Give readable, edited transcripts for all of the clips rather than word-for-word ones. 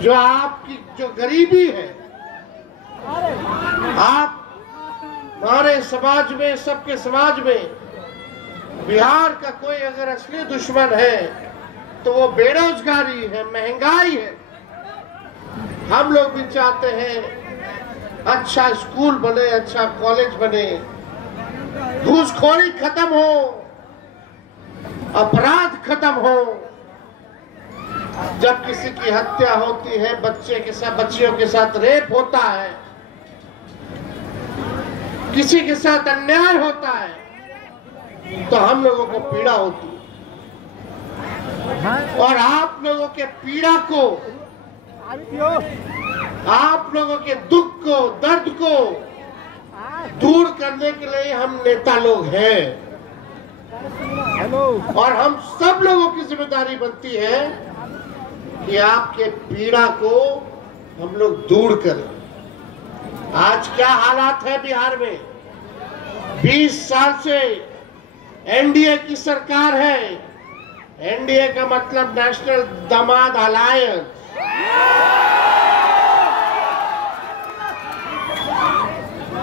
जो आपकी जो गरीबी है, आप हमारे समाज में, सबके समाज में बिहार का कोई अगर असली दुश्मन है तो वो बेरोजगारी है, महंगाई है। हम लोग भी चाहते हैं अच्छा स्कूल बने, अच्छा कॉलेज बने, घूसखोरी खत्म हो, अपराध खत्म हो। जब किसी की हत्या होती है, बच्चियों के साथ रेप होता है, किसी के साथ अन्याय होता है, तो हम लोगों को पीड़ा होती है। और आप लोगों के पीड़ा को, आप लोगों के दुख को, दर्द को दूर करने के लिए हम नेता लोग हैं। और हम सब लोगों की जिम्मेदारी बनती है कि आपके पीड़ा को हम लोग दूर करें। आज क्या हालात है बिहार में? 20 साल से एनडीए की सरकार है। एनडीए का मतलब नेशनल दामाद अलायंस।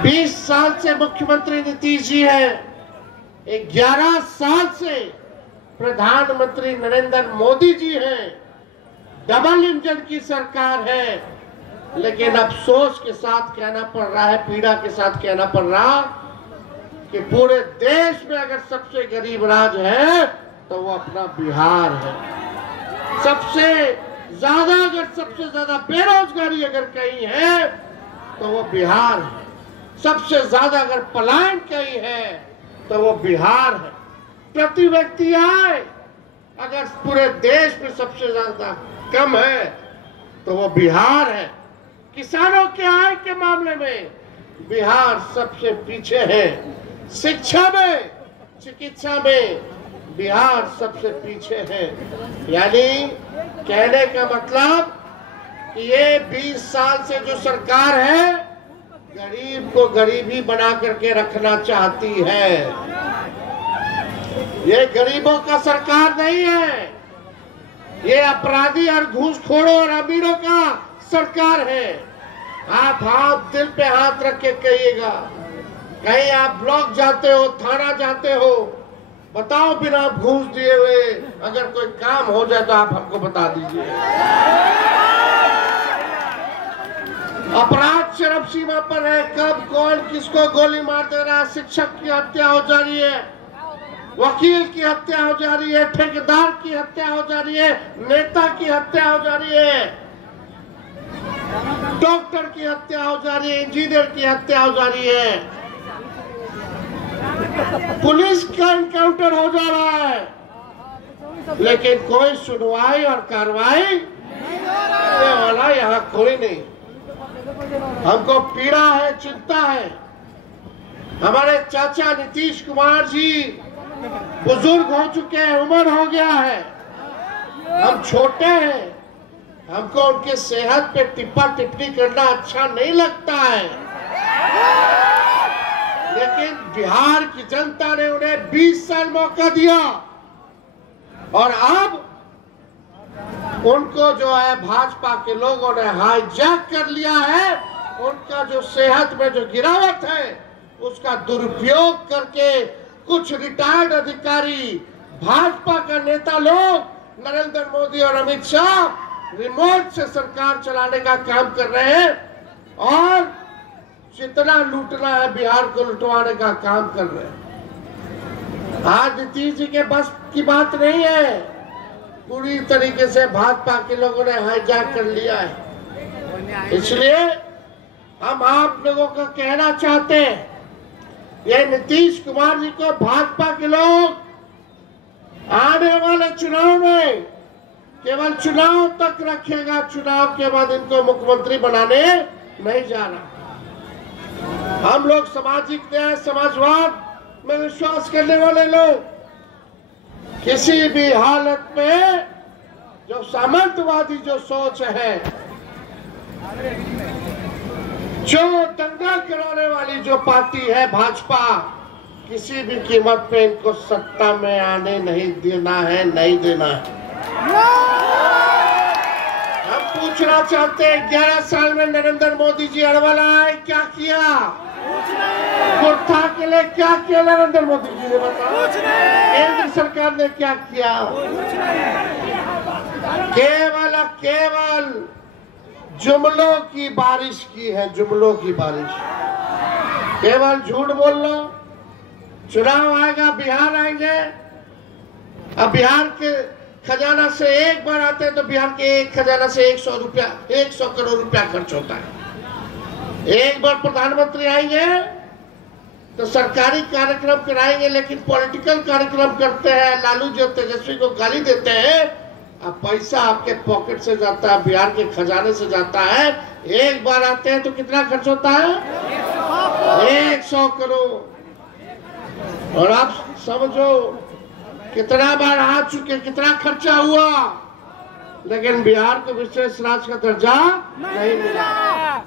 20 साल से मुख्यमंत्री नीतीश जी है। 11 साल से प्रधानमंत्री नरेंद्र मोदी जी हैं। डबल इंजन की सरकार है। लेकिन अफसोस के साथ कहना पड़ रहा है, पीड़ा के साथ कहना पड़ रहा कि पूरे देश में अगर सबसे गरीब राज्य है तो वो अपना बिहार है। सबसे ज्यादा बेरोजगारी अगर कहीं है तो वो बिहार है। सबसे ज्यादा अगर पलायन कहीं है तो वो बिहार है। प्रति व्यक्ति आय अगर पूरे देश में सबसे ज्यादा कम है तो वो बिहार है। किसानों के आय के मामले में बिहार सबसे पीछे है। शिक्षा में, चिकित्सा में बिहार सबसे पीछे है। यानी कहने का मतलब कि ये 20 साल से जो सरकार है, गरीब को गरीबी बना करके रखना चाहती है। ये गरीबों का सरकार नहीं है, ये अपराधी और घूसखोरों और अमीरों का सरकार है। आप दिल पे हाथ रख के कहिएगा, कहीं आप ब्लॉक जाते हो, थाना जाते हो, बताओ बिना घूस दिए हुए अगर कोई काम हो जाए तो आप हमको बता दीजिए। अपराध चरम सीमा पर है। कब कौन किसको गोली मार दे रहा है। शिक्षक की हत्या हो जा रही है, वकील की हत्या हो जा रही है, ठेकेदार की हत्या हो जा रही है, नेता की हत्या हो जा रही है, डॉक्टर की हत्या हो जा रही है, इंजीनियर की हत्या हो जा रही है, पुलिस का एनकाउंटर हो जा रहा है। लेकिन कोई सुनवाई और कार्रवाई करने वाला यहाँ कोई नहीं। हमको पीड़ा है, चिंता है। हमारे चाचा नीतीश कुमार जी बुजुर्ग हो चुके हैं, उम्र हो गया है, हम छोटे हैं। हमको उनके सेहत पे टिप्पा टिप्पणी करना अच्छा नहीं लगता है। लेकिन बिहार की जनता ने उन्हें 20 साल मौका दिया और अब उनको जो है भाजपा के लोगों ने हाईजैक कर लिया है। उनका जो सेहत में जो गिरावट है उसका दुरुपयोग करके कुछ रिटायर्ड अधिकारी, भाजपा का नेता लोग, नरेंद्र मोदी और अमित शाह रिमोट से सरकार चलाने का काम कर रहे हैं और जितना लूटना है बिहार को लुटवाने का काम कर रहे हैं। आज नीतीश जी के बस की बात नहीं है। पूरी तरीके से भाजपा के लोगों ने हाईजैक कर लिया है। इसलिए हम आप लोगों को कहना चाहते हैं, ये नीतीश कुमार जी को भाजपा के लोग आने वाले चुनाव में केवल चुनाव तक रखेगा। चुनाव के बाद इनको मुख्यमंत्री बनाने नहीं जाना। हम लोग सामाजिक न्याय, समाजवाद में विश्वास करने वाले लोग किसी भी हालत में जो सामंतवादी जो सोच है, जो दंगा कराने वाली जो पार्टी है भाजपा, किसी भी कीमत पे इनको सत्ता में आने नहीं देना है, नहीं देना है। हम पूछना चाहते हैं 11 साल में नरेंद्र मोदी जी अरवल आए, क्या किया? कुर्था के लिए क्या किया नरेंद्र मोदी जी ने? बताओ। केंद्र सरकार ने क्या किया? केवल जुमलों की बारिश की है, जुमलों की बारिश। केवल झूठ बोल लो। चुनाव आएगा, बिहार आएंगे, अब बिहार के खजाना से एक बार आते हैं तो बिहार के एक खजाना से 100 करोड़ रुपया खर्च होता है। एक बार प्रधानमंत्री आएंगे तो सरकारी कार्यक्रम कराएंगे, लेकिन पॉलिटिकल कार्यक्रम करते हैं। लालू जी तेजस्वी को गाली देते हैं, अब पैसा आपके पॉकेट से जाता है, बिहार के खजाने से जाता है। एक बार आते हैं तो कितना खर्च होता है? 100 करोड़। और आप समझो कितना बार आ चुके, कितना खर्चा हुआ, लेकिन बिहार को विशेष राज्य का दर्जा नहीं मिला,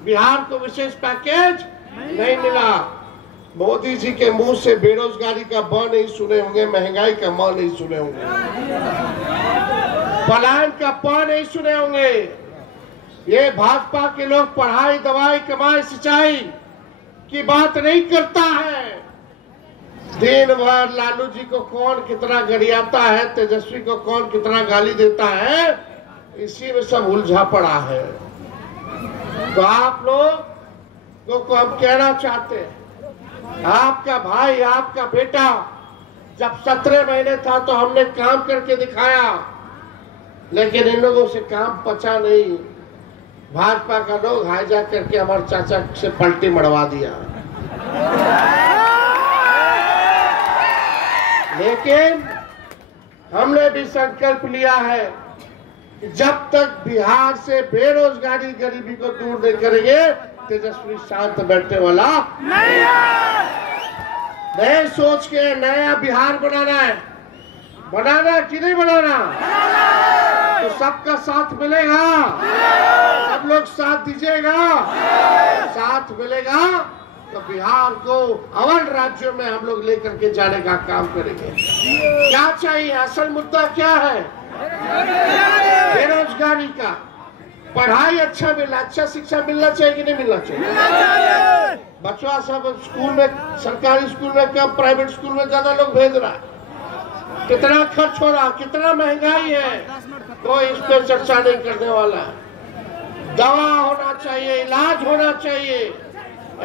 बिहार को विशेष पैकेज नहीं मिला। मोदी जी के मुंह से बेरोजगारी का ब नहीं सुने होंगे, महंगाई का म नहीं सुने होंगे, पलायन का प नहीं सुने होंगे। ये भाजपा के लोग पढ़ाई, दवाई, कमाई, सिंचाई की बात नहीं करता है। दिन भर लालू जी को कौन कितना गरियाता है, तेजस्वी को कौन कितना गाली देता है, इसी में सब उलझा पड़ा है। तो आप लोग को हम कहना चाहते हैं, आपका भाई, आपका बेटा जब 17 महीने था तो हमने काम करके दिखाया, लेकिन इन लोगों से काम पचा नहीं। भाजपा का लोग हाईजैक करके हमारे चाचा से पलटी मरवा दिया। लेकिन हमने भी संकल्प लिया है कि जब तक बिहार से बेरोजगारी, गरीबी को दूर नहीं करेंगे, तेजस्वी शांत बैठने वाला नहीं है। नए सोच के नया बिहार बनाना है, बनाना कि नहीं बनाना? तो सबका साथ मिलेगा, सब लोग साथ दीजिएगा, साथ मिलेगा तो बिहार को अव्वल राज्यों में हम लोग लेकर के जाने का काम करेंगे। क्या चाहिए? असल मुद्दा क्या है? बेरोजगारी का। पढ़ाई अच्छा मिलना, अच्छा शिक्षा मिलना चाहिए कि नहीं मिलना चाहिए? बच्चा सब स्कूल में, सरकारी स्कूल में कम, प्राइवेट स्कूल में ज्यादा लोग भेज रहा है। कितना खर्च हो रहा, कितना महंगाई है, कोई इस पे चर्चा नहीं करने वाला। दवा होना चाहिए, इलाज होना चाहिए,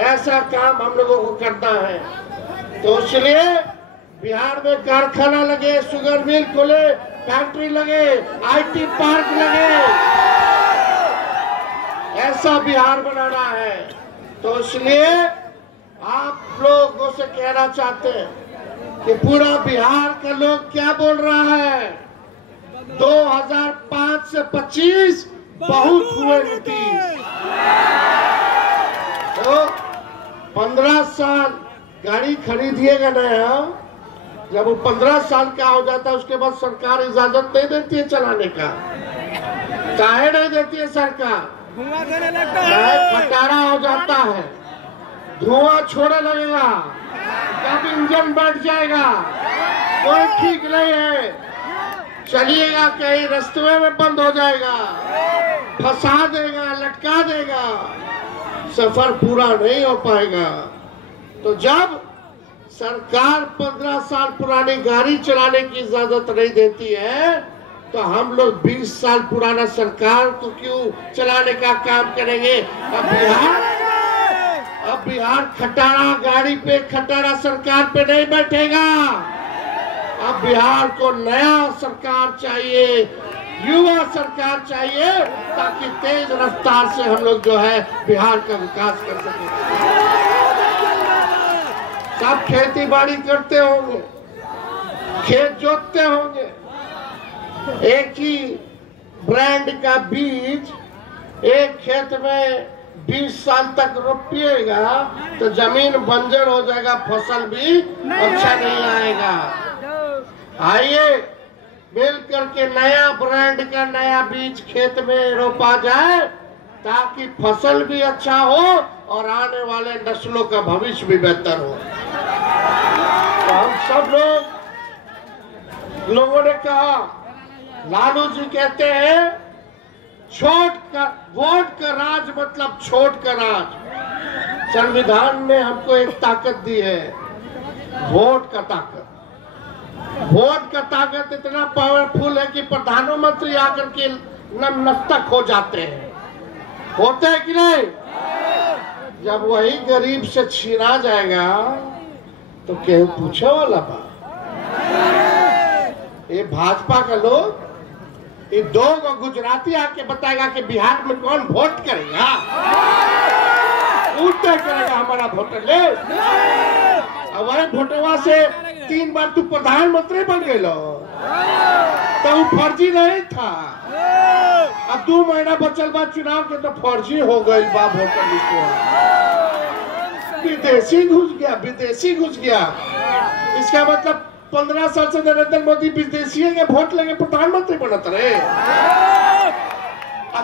ऐसा काम हम लोगों को करना है। तो इसलिए बिहार में कारखाना लगे, शुगर मिल खोले, फैक्ट्री लगे, IT पार्क लगे, ऐसा बिहार बनाना है। तो इसलिए आप लोगों से कहना चाहते हैं कि पूरा बिहार का लोग क्या बोल रहा है? 2005 से 25 बहुत हुए नीतीश। तो 15 साल गाड़ी खरीदिएगा नया, जब वो 15 साल का हो जाता है उसके बाद सरकार इजाजत नहीं देती है चलाने का। काहे नहीं देती है सरकार? धुआं देने लगता है, खटारा हो जाता है, धुआं छोड़ने लगेगा, जब इंजन बैठ जाएगा कोई ठीक नहीं है, चलिएगा कहीं रास्ते में बंद हो जाएगा, फंसा देगा, लटका देगा, सफर पूरा नहीं हो पाएगा। तो जब सरकार 15 साल पुरानी गाड़ी चलाने की इजाजत नहीं देती है, तो हम लोग 20 साल पुराना सरकार को क्यों चलाने का काम करेंगे? अब बिहार खटारा गाड़ी पे, खटारा सरकार पे नहीं बैठेगा। अब बिहार को नया सरकार चाहिए, युवा सरकार चाहिए, ताकि तेज रफ्तार से हम लोग जो है बिहार का विकास कर सकें। सब खेती बाड़ी करते होंगे, खेत जोतते होंगे, एक ही ब्रांड का बीज एक खेत में 20 साल तक रोपिएगा तो जमीन बंजर हो जाएगा, फसल भी अच्छा नहीं आएगा। आइए मिल करके नया ब्रांड का नया बीज खेत में रोपा जाए, ताकि फसल भी अच्छा हो और आने वाले नस्लों का भविष्य भी बेहतर हो। तो हम सब लोगों ने कहा, लालू जी कहते हैं वोट का राज मतलब छोट का राज। संविधान ने हमको एक ताकत दी है, वोट का ताकत। वोट का ताकत इतना पावरफुल है कि प्रधानमंत्री आकर के नतमस्तक हो जाते हैं, होते हैं कि नहीं? जब वही गरीब से छीना जाएगा तो केहू पूछे वाला बात। ये भाजपा का लोग, ये दो गुजराती आके बताएगा कि बिहार में कौन वोट करेगा, तय करेगा हमारा वोटर लिस्ट। हमारे वोटवा से 3 बार तू प्रधानमंत्री बन गए तो वो फर्जी नहीं था। अब 2 महीना बचल बा चुनाव के तो फर्जी हो गई बा वोटर लिस्ट। विदेशी घुस गया। इसका मतलब 15 साल से नरेंद्र मोदी विदेशी के वोट लेके प्रधानमंत्री बनत रहे।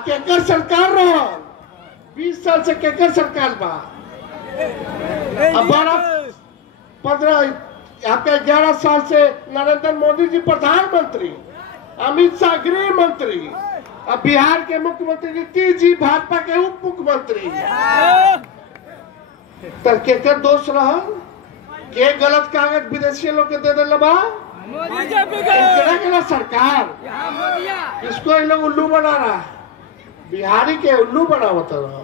केकर सरकार रहा 20 साल से केकर सरकार बा। अब 11 साल से नरेंद्र मोदी जी प्रधानमंत्री, अमित शाह गृह मंत्री, अब बिहार के मुख्यमंत्री नीतीश जी भाजपा के उप मुख्यमंत्री। तो केकर दोष रहा के गलत कागज विदेशी लोग के दे दिला बा सरकार। इसको ये लोग उल्लू बना रहा है, बिहारी के उल्लू बनावत रहा।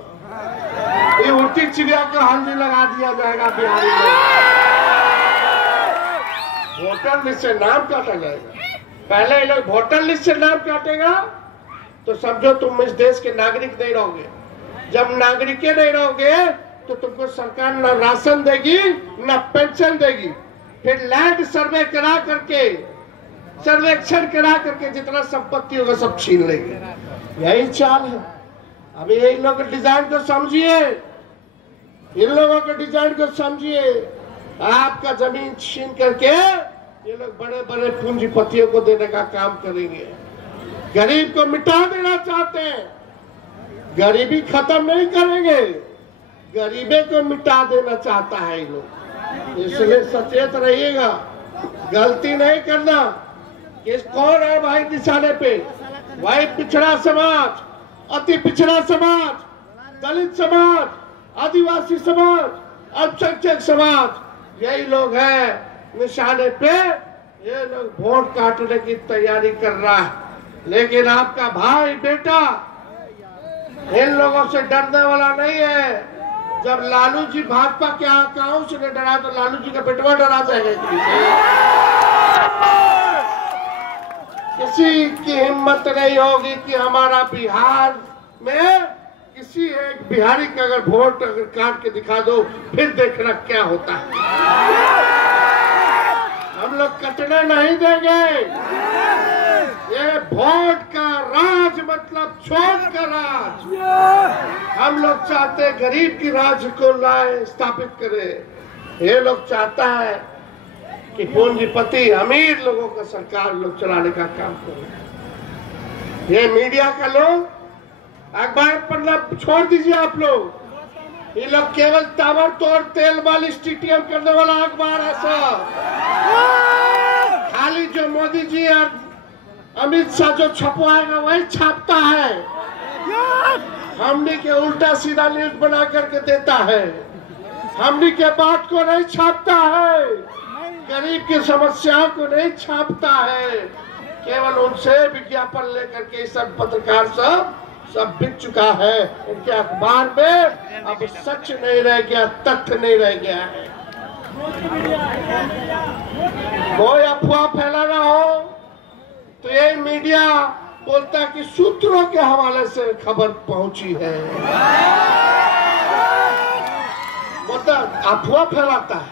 ये उल्टी चिड़िया को हल्दी लगा दिया जाएगा बिहारी में। वोटर लिस्ट से नाम काटा जाएगा। पहले ये लोग वोटर लिस्ट से नाम काटेगा तो समझो तुम इस देश के नागरिक नहीं रहोगे। जब नागरिक नहीं रहोगे तो तुमको सरकार न राशन देगी न पेंशन देगी। फिर लैंड सर्वे करा करके, सर्वेक्षण करा करके जितना संपत्ति होगा सब छीन लेंगे। यही चाल है। अभी यही लोग डिजाइन को समझिए, इन लोगों के डिजाइन को समझिए। आपका जमीन छीन करके ये लोग बड़े बड़े पूंजीपतियों को देने का काम करेंगे। गरीब को मिटा देना चाहते हैं, गरीबी खत्म नहीं करेंगे, गरीबी को मिटा देना चाहता है ये लोग। इसलिए सचेत रहिएगा, गलती नहीं करना। किस कौन है भाई निशाने पे? भाई पिछड़ा समाज, अति पिछड़ा समाज, दलित समाज, आदिवासी समाज, अल्पसंख्यक समाज, यही लोग हैं निशाने पे। ये लोग वोट काटने की तैयारी कर रहा है, लेकिन आपका भाई बेटा इन लोगों से डरने वाला नहीं है। जब लालू जी भाजपा के आकाओं से नहीं डरा तो लालू जी का बेटवा डरा जाएगा। किसी की हिम्मत नहीं होगी कि हमारा बिहार में किसी एक बिहारी का अगर वोट अगर काट के दिखा दो, फिर देखना क्या होता है। हम लोग कटने नहीं देंगे। ये वोट का राज मतलब छोट का राज। हम लोग चाहते हैं गरीब की राज को लाए, स्थापित करें। ये लोग चाहता है कि पूंजीपति अमीर लोगों का सरकार लोग चलाने का काम करे। ये मीडिया का लोग अखबार पढ़ना छोड़ दीजिए। आप लोग ये लोग केवल ताबड़तोड़ तेल मालिश टीटीएम करने वाला अखबार है सब। खाली जो मोदी जी और अमित शाह जो छपवाएगा वही छापता है। हमने के उल्टा सीधा न्यूज बना करके देता है, हमने के बात को नहीं छापता है, गरीब की समस्याओं को नहीं छापता है। केवल उनसे विज्ञापन लेकर के सब पत्रकार सब बिक चुका है। उनके अखबार में अब सच नहीं रह गया, तथ्य नहीं रह गया है। कोई अफवाह फैलाना हो तो ये मीडिया बोलता है कि सूत्रों के हवाले से खबर पहुंची है, मतलब अफवाह फैलाता है।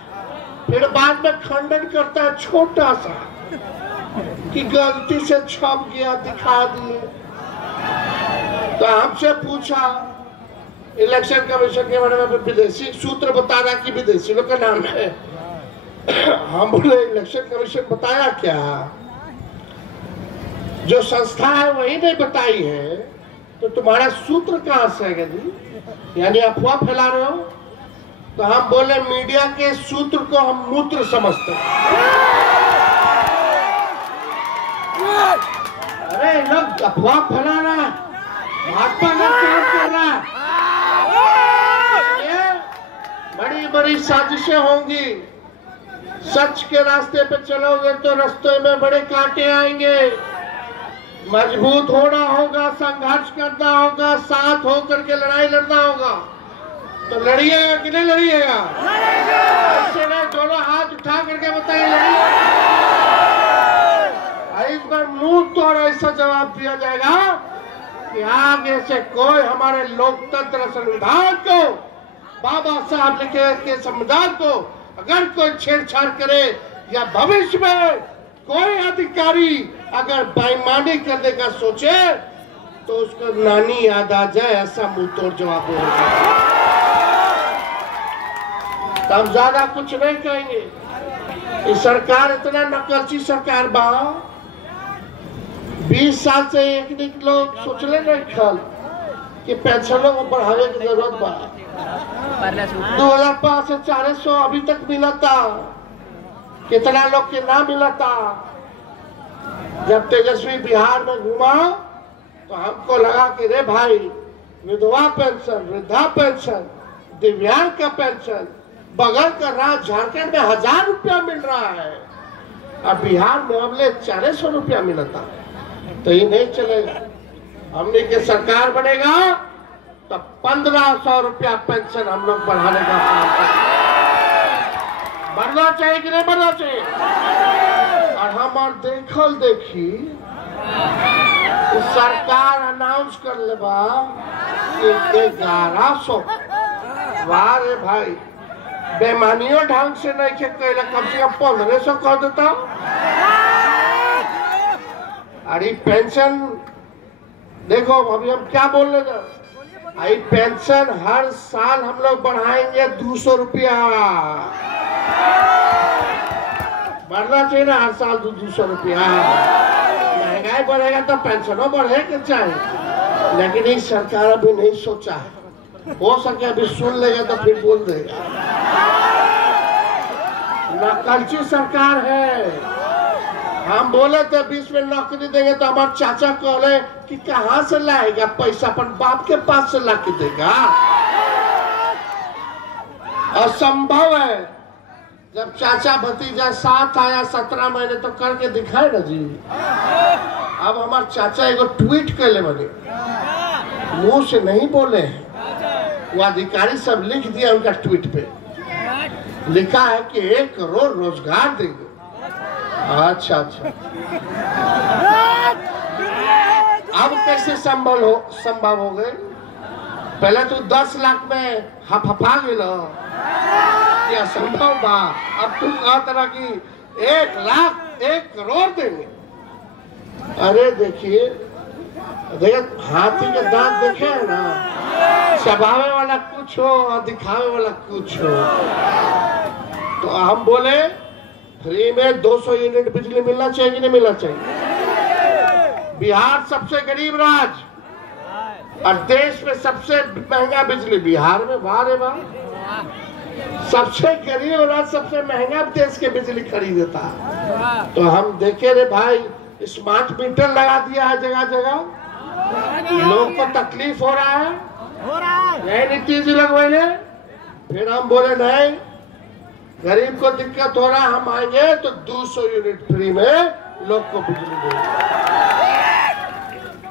फिर बाद में खंडन करता है छोटा सा कि गलती से छप गया, दिखा दिए। तो हमसे पूछा इलेक्शन कमीशन के बारे में, विदेशी सूत्र बता रहा कि विदेशी लोग का नाम है। हम बोले इलेक्शन कमीशन बताया क्या? जो संस्था है वही नहीं बताई है, तो तुम्हारा सूत्र कहां से है जी? यानी अफवाह फैला रहे हो। तो हम बोले मीडिया के सूत्र को हम मूत्र समझते हैं। अरे लोग अफवाह फैला रहा है, भाजपा का काम कर रहा है। ये बड़ी बड़ी साजिशें होंगी। सच के रास्ते पे चलोगे तो रास्ते में बड़े कांटे आएंगे। मजबूत होना होगा, संघर्ष करना होगा, साथ होकर के लड़ाई लड़ना होगा। तो लड़िएगा कि नहीं लड़िएगा? ऐसे नहीं, दोनों हाथ उठा करके बताइए लड़िएगा। इस बार मुंह तोड़ ऐसा जवाब दिया जाएगा कि आगे से कोई हमारे लोकतंत्र संविधान को, बाबा साहब लिखे के संविधान को अगर कोई छेड़छाड़ करे या भविष्य में कोई अधिकारी अगर बेईमानी करने का सोचे तो उसको नानी याद आ जाए, ऐसा मुंह तोड़ जवाब होगा। तब ज्यादा कुछ नहीं कहेंगे। ये सरकार इतना नकलची सरकार बा, 20 साल से एक लोग सोचले नहीं खल कि पेंशनों को बढ़ावे की जरूरत बा। 2005 से 400 अभी तक मिला था, कितना लोग के ना मिला था। जब तेजस्वी बिहार में घूमा तो हमको लगा कि रे भाई, विधवा पेंशन, वृद्धा पेंशन, दिव्यांग का पेंशन, बगल का राज्य झारखंड में 1000 रुपया मिल रहा है, अब बिहार में हमने 400 रुपया मिला था। तो ये नहीं चलेगा। हमने के सरकार बनेगा तो 1500 रुपया पेंशन हम लोग बढ़ाने का काम करेंगे। बढ़ना चाहिए कि नहीं बढ़ना चाहिए? और हमार देखल देखी सरकार अनाउंस कर ले बा 1100। वाह रे भाई, बेमानियों ढंग से नहीं के कहला, कम से कम 1500 कह देता। अरे पेंशन देखो, अभी हम क्या बोल रहे थे, आई पेंशन हर साल हम लोग बढ़ाएंगे 200 रुपया। बढ़ना चाहिए ना हर साल 200 रुपया। महंगाई बढ़ेगा तो पेंशनों बढ़ेगा चाहिए, लेकिन इस सरकार अभी नहीं सोचा है। हो सके अभी सुन लेगा तो फिर बोल देगा। नकलची सरकार है। हम बोले थे 20 में नौकरी देंगे तो हमारे चाचा कहले कि कहाँ से लाएगा पैसा, अपन बाप के पास से ला के देगा। असंभव है। जब चाचा भतीजा साथ आया 17 महीने तो करके दिखाए ना जी। अब हमारे चाचा एगो ट्वीट कर ले बने, मुंह से नहीं बोले हैं, वो अधिकारी सब लिख दिया उनका ट्वीट पे। लिखा है कि 1 करोड़ रोजगार देंगे। अच्छा अच्छा, अब कैसे संभव हो गए? पहले तो 10 लाख में हफा गेलो, यह संभव बा। अब तुम कहता कि 1 लाख 1 करोड़ देंगे। अरे देखिए, हाथी के दांत देखे है ना, चबावे वाला कुछ हो और दिखावे वाला कुछ हो। तो हम बोले फ्री में 200 यूनिट बिजली मिलना चाहिए कि नहीं मिलना चाहिए? बिहार सबसे गरीब राज्य और देश में सबसे महंगा बिजली बिहार में। वाह रे वाह, सबसे गरीब राज्य सबसे महंगा देश के बिजली खरीदता। तो हम देखे रे भाई, स्मार्ट मीटर लगा दिया है जगह जगह, लोग को तकलीफ हो रहा है, नई नीति जी लगवाइए। फिर हम बोले नहीं, गरीब को दिक्कत हो रहा है, हम आएंगे तो 200 यूनिट फ्री में लोग को बिजली देंगे।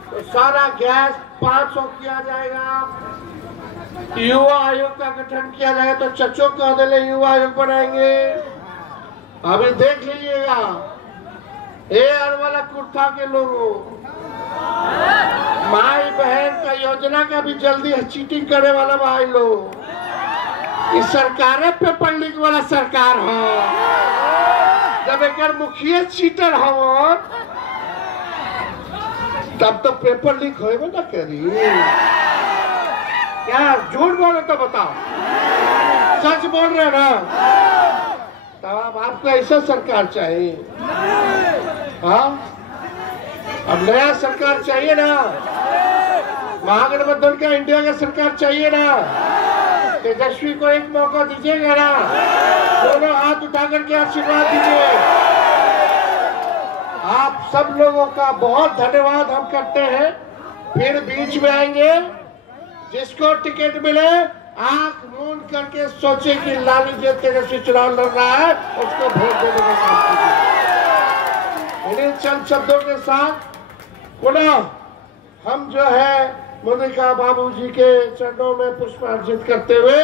तो सारा गैस 500 किया जाएगा। युवा आयोग का गठन किया जाएगा, तो चचो कह दे युवा आयोग बनाएंगे। अभी देख लीजिएगा, एयर वाला कुर्ता के लोगों, माई बहन का योजना का भी जल्दी चीटिंग करने वाला भाई लोग। इस सरकार पेपर लीक वाला सरकार हो, जब एक मुखिया चीटर हो तब तो पेपर लीक होएगा ना करी। क्या झूठ बोले तो बताओ, सच बोल रहे ना? तब आपको ऐसा सरकार चाहिए। हाँ, अब नया सरकार चाहिए ना, महागठबंधन का इंडिया का सरकार चाहिए ना। तेजस्वी को एक मौका दीजिएगा ना, दोनों हाथ उठा करके आशीर्वाद दीजिए। आप सब लोगों का बहुत धन्यवाद हम करते हैं। फिर बीच में आएंगे, जिसको टिकट मिले आंख मूंद करके सोचे कि लालू जी तेजस्वी चुनाव लड़ रहा है, उसको वोट देने का काम कीजिए। इन्हीं चंद शब्दों के साथ पुनः हम जो है मोनिका बाबू जी के चरणों में पुष्प अर्पित करते हुए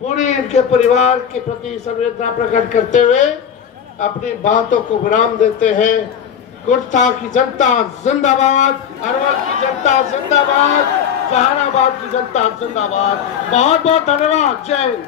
पूरी इनके परिवार के प्रति संवेदना प्रकट करते हुए अपनी बातों को विराम देते हैं। कुर्था की जनता जिंदाबाद, अरवल की जनता जिंदाबाद, जहानाबाद की जनता जिंदाबाद। बहुत बहुत धन्यवाद। जय हिंद।